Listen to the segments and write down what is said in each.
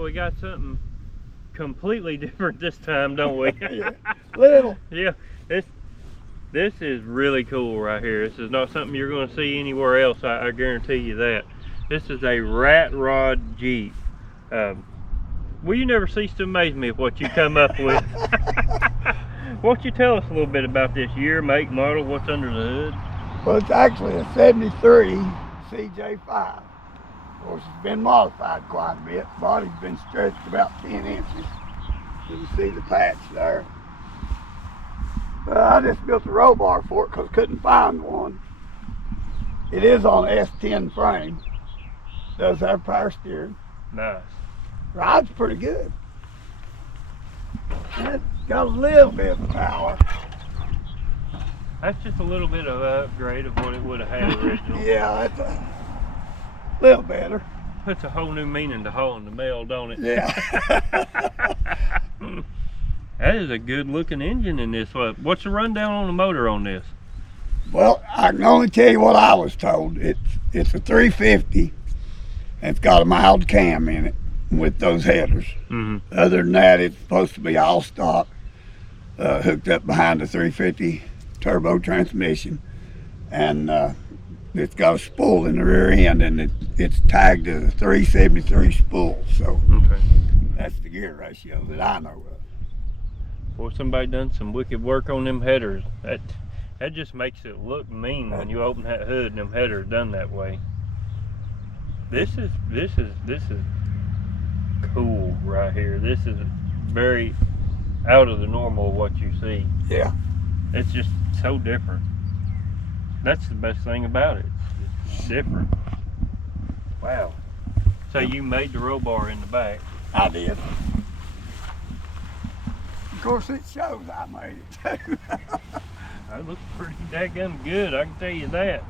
Well, we got something completely different this time, don't we? Yeah, little. Yeah, this is really cool right here. This is not something you're going to see anywhere else, I guarantee you that. This is a RatRod Jeep. Well, you never cease to amaze me at what you come up with. Why don't you tell us a little bit about this year, make, model, what's under the hood? Well, it's actually a 73 CJ5. Of course, it's been modified quite a bit. Body's been stretched about 10 inches. You can see the patch there. I just built a roll bar for it because I couldn't find one. It is on S10 frame. Does have power steering. Nice. Rides pretty good. And it's got a little bit of power. That's just a little bit of an upgrade of what it would have had originally. Yeah, it's a little better. Puts a whole new meaning to hauling the mail, don't it? Yeah. That is a good looking engine in this. What's the rundown on the motor on this? Well, I can only tell you what I was told. It's a 350 and it's got a mild cam in it with those headers. Mm-hmm. Other than that, it's supposed to be all stock, hooked up behind the 350 turbo transmission, and it's got a spool in the rear end, and it's tagged to the 373 spool. So okay, that's the gear ratio that I know of. Boy, somebody done some wicked work on them headers. That just makes it look mean when you open that hood and them headers done that way. This is cool right here. This is very out of the normal of what you see. Yeah. It's just so different. That's the best thing about it. It's different. Wow. So you made the roll bar in the back. I did. Of course, it shows I made it too. That looks pretty daggum good, I can tell you that.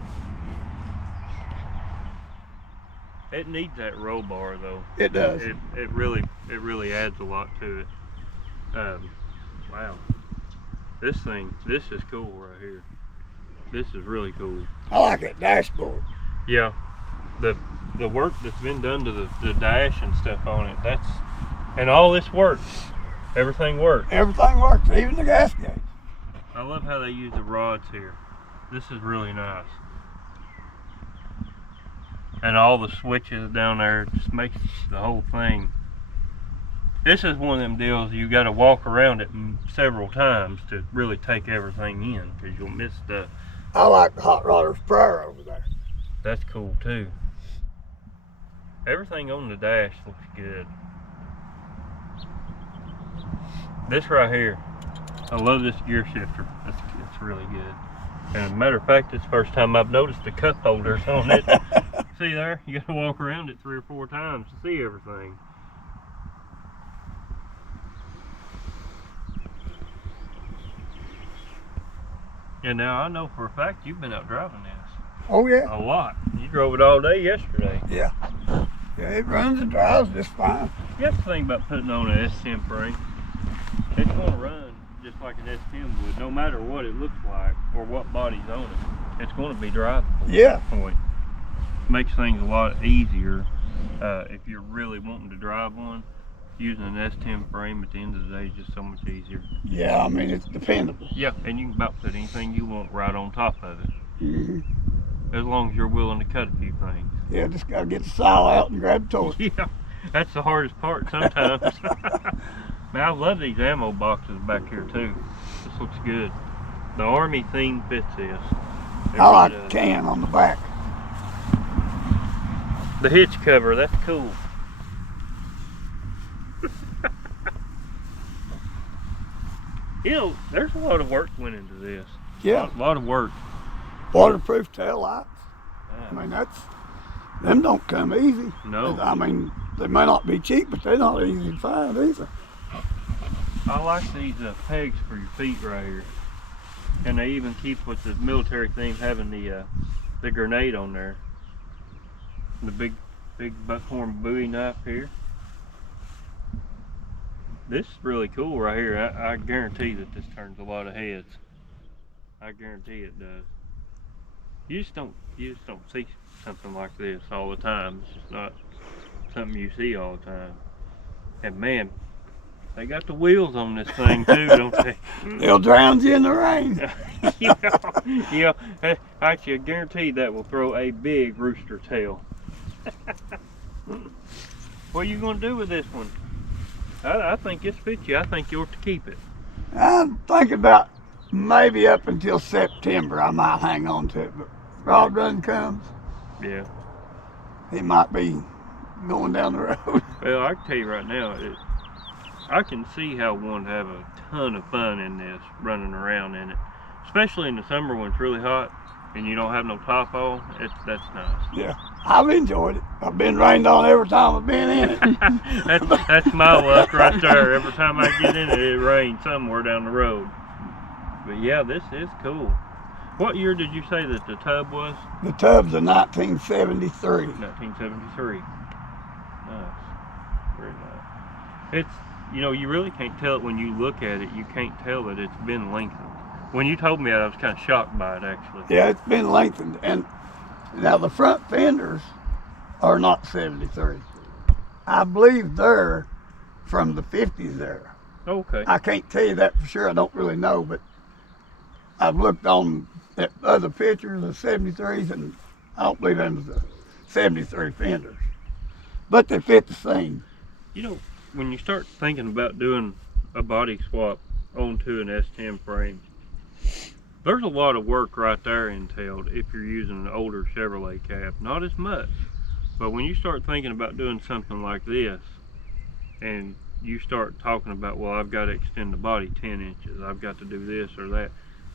It needs that roll bar though. It does. It really adds a lot to it. Wow. This is cool right here. This is really cool. I like that dashboard. Yeah. The work that's been done to the dash and stuff on it, and all this works. Everything works. Everything works, even the gas gauge. I love how they use the rods here. This is really nice. And all the switches down there just makes the whole thing. This is one of them deals you got to walk around it several times to really take everything in, because you'll miss stuff. I like the Hot Rodder's prayer over there. That's cool too. Everything on the dash looks good. This right here, I love this gear shifter. It's really good. And as a matter of fact, it's the first time I've noticed the cup holders on it. See there? You got to walk around it 3 or 4 times to see everything. And now I know for a fact you've been out driving this. Oh yeah. A lot. You drove it all day yesterday. Yeah. Yeah, it runs and drives just fine. You have to think about putting on an S10 frame. It's going to run just like an S10 would, no matter what it looks like or what body's on it. It's going to be drivable. Yeah. Point. Makes things a lot easier if you're really wanting to drive one. Using an S10 frame at the end of the day is just so much easier. Yeah, I mean, it's dependable. Yeah, and you can about put anything you want right on top of it. Mm-hmm. As long as you're willing to cut a few things. Yeah, just got to get the saw out and grab the torch. Yeah, that's the hardest part sometimes. Man, I love these ammo boxes back here too. This looks good. The Army theme fits this. I like the can on the back. The hitch cover, that's cool. You know, there's a lot of work went into this. Yeah. A lot of work. Waterproof tail lights. Yeah. I mean, them don't come easy. No. I mean, they may not be cheap, but they're not easy to find either. I like these pegs for your feet right here. And they even keep with the military theme having the grenade on there. The big buckhorn Bowie knife here. This is really cool right here. I guarantee that this turns a lot of heads. I guarantee it does. You just don't see something like this all the time. It's just not something you see all the time. And man, they got the wheels on this thing too, don't they? They'll drown you in the rain. Yeah, actually, I guarantee that will throw a big rooster tail. What are you going to do with this one? I think this fits you. I think you ought to keep it. I'm thinking about maybe up until September I might hang on to it, but rod run comes, Yeah. he might be going down the road. Well, I can tell you right now, I can see how one have a ton of fun in this, running around in it. Especially in the summer when it's really hot and you don't have no top on, that's nice. Yeah, I've enjoyed it. I've been rained on every time I've been in it. that's my luck right there. Every time I get in it, it rains somewhere down the road. But yeah, this is cool. What year did you say that the tub was? The tub's a 1973. 1973. Nice. Very nice. It's, you know, you really can't tell it when you look at it. You can't tell that it's been lengthened. When you told me that, I was kind of shocked by it, actually. Yeah, it's been lengthened. And now the front fenders are not 73. I believe they're from the 50s there. Okay. I can't tell you that for sure. I don't really know, but I've looked on at other pictures of 73s, and I don't believe them was the 73 fenders. But they fit the same. You know, when you start thinking about doing a body swap onto an S10 frame, there's a lot of work right there entailed if you're using an older Chevrolet cab. Not as much, but when you start thinking about doing something like this, and you start talking about, well, I've got to extend the body 10 inches, I've got to do this or that,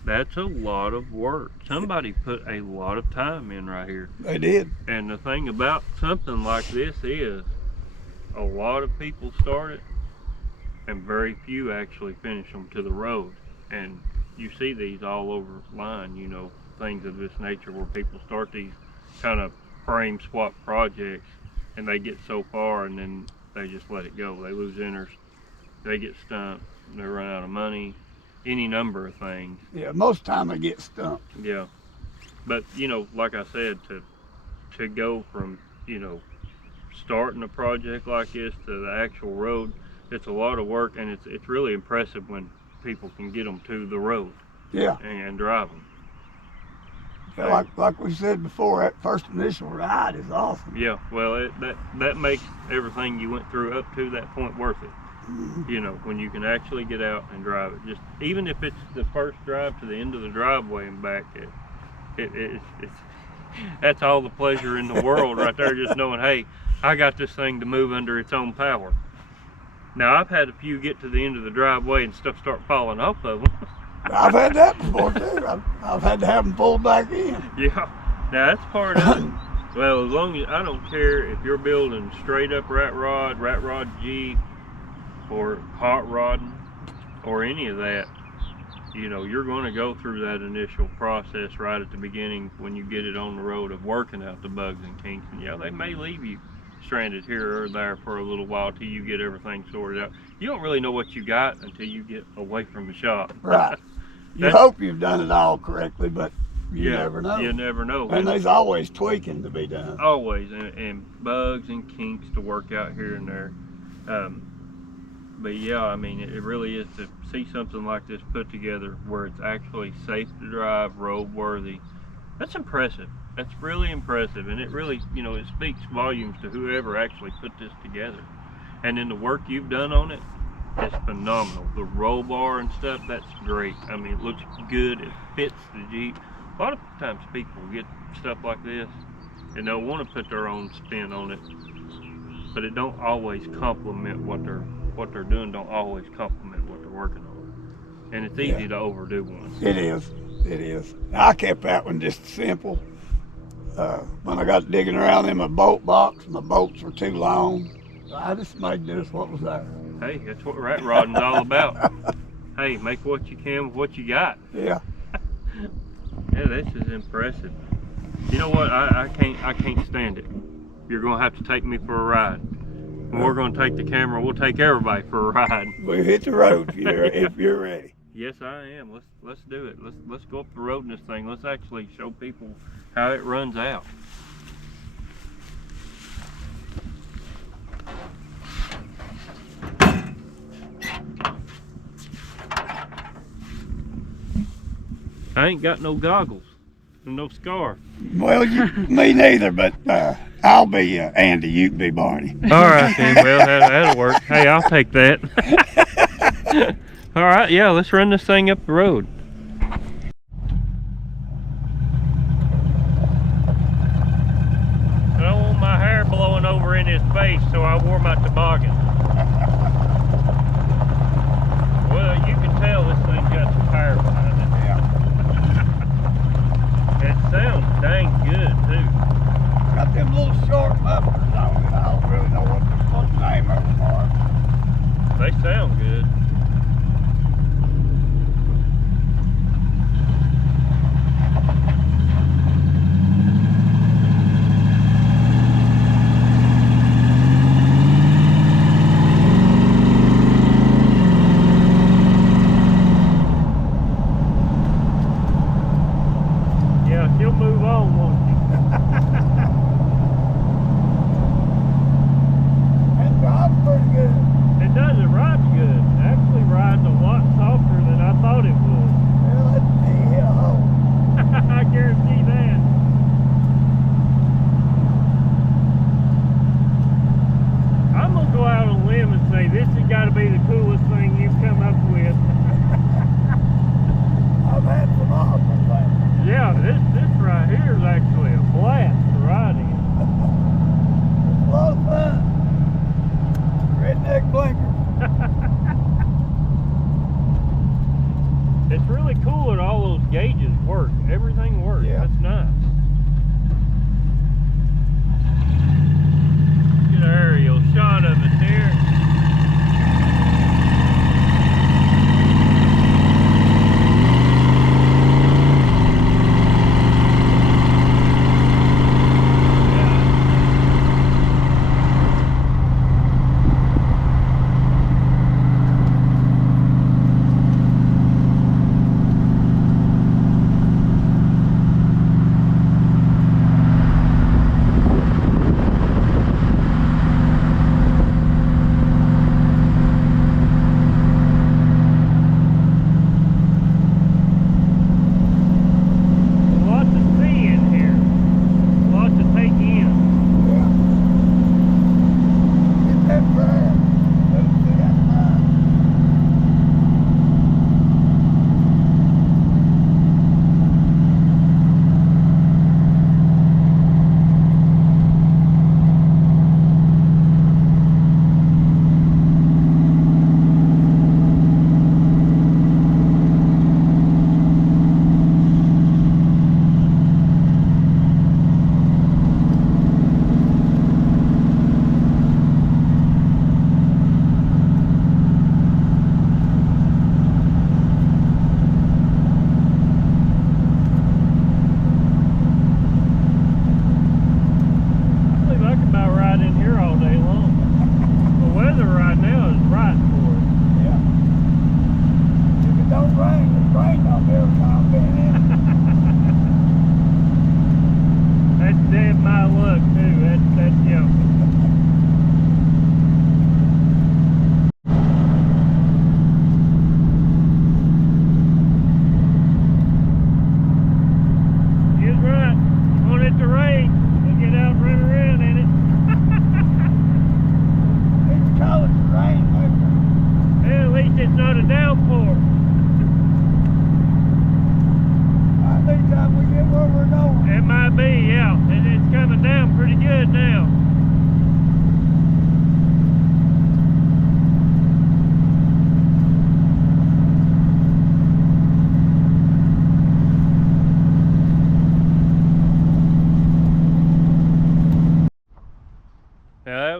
that's a lot of work. Somebody put a lot of time in right here. They did. And the thing about something like this is, a lot of people start it, and very few actually finish them to the road. And you see these all over line, you know, things of this nature where people start these kind of frame swap projects and they get so far and then they just let it go. They lose interest, they get stumped, they run out of money, any number of things. Yeah, most time I get stumped. Yeah. But, you know, like I said, to go from, you know, starting a project like this to the actual road, it's a lot of work, and it's really impressive when people can get them to the road. Yeah. And drive them. Yeah, like we said before, that first initial ride is awesome. Yeah, well, that makes everything you went through up to that point worth it. Mm-hmm. You know, when you can actually get out and drive it. Just even if it's the first drive to the end of the driveway and back, it's that's all the pleasure in the world right there. Just knowing, hey, I got this thing to move under its own power. Now, I've had a few get to the end of the driveway and stuff start falling off of them. I've had that before too. I've had to have them pulled back in. Yeah, now that's part of it. Well, as long as, I don't care if you're building straight up RatRod Jeep, or hot rodding, or any of that, you know, you're going to go through that initial process right at the beginning when you get it on the road of working out the bugs and kinks. And yeah, they may leave you stranded here or there for a little while till you get everything sorted out. You don't really know what you got until you get away from the shop. Right. You hope you've done it all correctly, but you never know. You never know. And there's always tweaking to be done. Always, and bugs and kinks to work out here and there. But yeah, I mean, it really is to see something like this put together where it's actually safe to drive, roadworthy. That's impressive. That's really impressive, and it really, you know, it speaks volumes to whoever actually put this together. And then the work you've done on it is phenomenal. The roll bar and stuff, that's great. I mean, it looks good. It fits the Jeep. A lot of times people get stuff like this, and they'll want to put their own spin on it, but it don't always complement what they're doing. Don't always complement what they're working on, and it's easy to overdo one. It is. It is. I kept that one just simple. When I got digging around in my bolt box, my bolts were too long. So I just made this what was there. Hey, that's what rat rodding's all about. Hey, make what you can with what you got. Yeah. Yeah, this is impressive. You know what? I can't stand it. You're gonna have to take me for a ride. When we're gonna take the camera, we'll take everybody for a ride. We'll hit the road if you're ready. Yes, I am. Let's do it. Let's go up the road in this thing. Let's actually show people how it runs out. I ain't got no goggles and no scarf. Well, me neither, but I'll be Andy, you can be Barney. All right, then. Well, that'll work. Hey, I'll take that. All right, yeah, let's run this thing up the road. I don't want my hair blowing over in his face, so I wore my toboggan. Well, you can tell this thing's got some power behind it. Yeah. It sounds dang good, too. Got them little short mufflers on it. I don't really know what the name of them are. They sound good. You'll move on, won't you? That drive's pretty good. It does, it rides good. It actually rides a lot softer than I thought it would. Well, let's see here, I guarantee that. I'm going to go out on a limb and say this has got to be the coolest thing you've come up with. I've had some awesome things. Yeah, this right here is actually a blast to ride in. It's a lot of fun. Redneck blinker. It's really cool that all those gauges work. Everything works. Yeah. That's nice. Get an aerial shot of it there.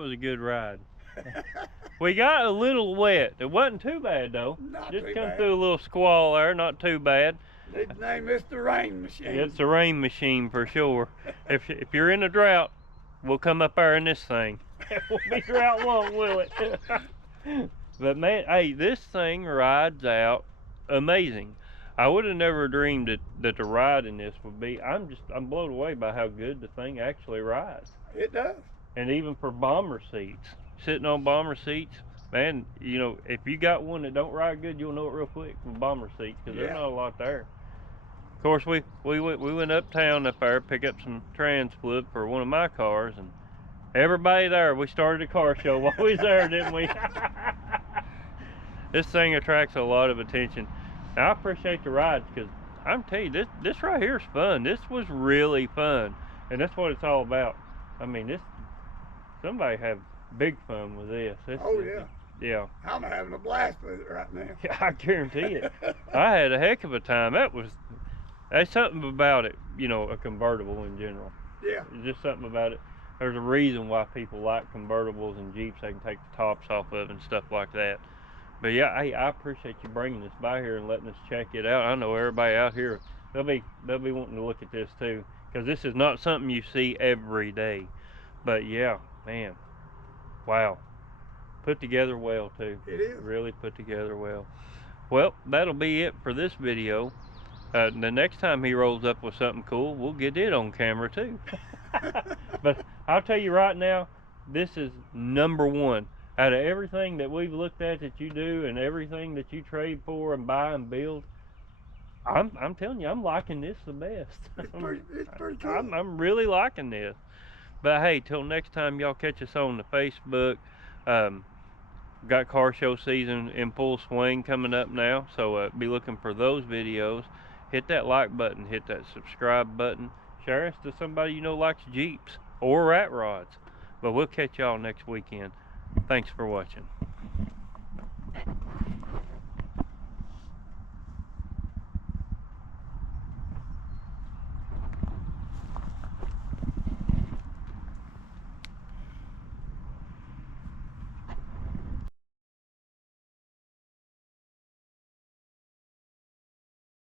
A good ride. We got a little wet. It wasn't too bad though. Just come through a little squall there, not too bad. His name is the rain machine. It's a rain machine for sure. If you're in a drought, we'll come up there in this thing. It won't be drought long, will it? But man, hey, this thing rides out amazing. I would have never dreamed that the ride in this would be. I'm blown away by how good the thing actually rides. It does. And even for bomber seats, sitting on bomber seats, man, you know, if you got one that don't ride good, you'll know it real quick with bomber seats, because there's not a lot there. course, we went uptown up there, pick up some trans fluid for one of my cars, and everybody there, we started a car show while we was there, didn't we? This thing attracts a lot of attention. Now, I appreciate the rides, because I'm telling you, this right here is fun. This was really fun, and that's what it's all about. I mean, somebody have big fun with this. Oh yeah. Yeah. I'm having a blast with it right now. Yeah, I guarantee it. I had a heck of a time. There's something about it, you know, a convertible in general. Yeah. There's just something about it. There's a reason why people like convertibles and Jeeps. They can take the tops off of and stuff like that. But yeah, hey, I appreciate you bringing us by here and letting us check it out. I know everybody out here, they'll be wanting to look at this too, because this is not something you see every day. But yeah, man, wow, put together well too. It is. Really put together well. Well, that'll be it for this video. The next time he rolls up with something cool, we'll get it on camera too. But I'll tell you right now, this is #1. Out of everything that we've looked at that you do and everything that you trade for and buy and build, I'm telling you, I'm liking this the best. It's pretty cool. I'm really liking this. But hey, till next time, y'all catch us on the Facebook. Got car show season in full swing coming up now, so be looking for those videos. Hit that like button, hit that subscribe button, share us to somebody you know likes Jeeps or rat rods. But we'll catch y'all next weekend. Thanks for watching.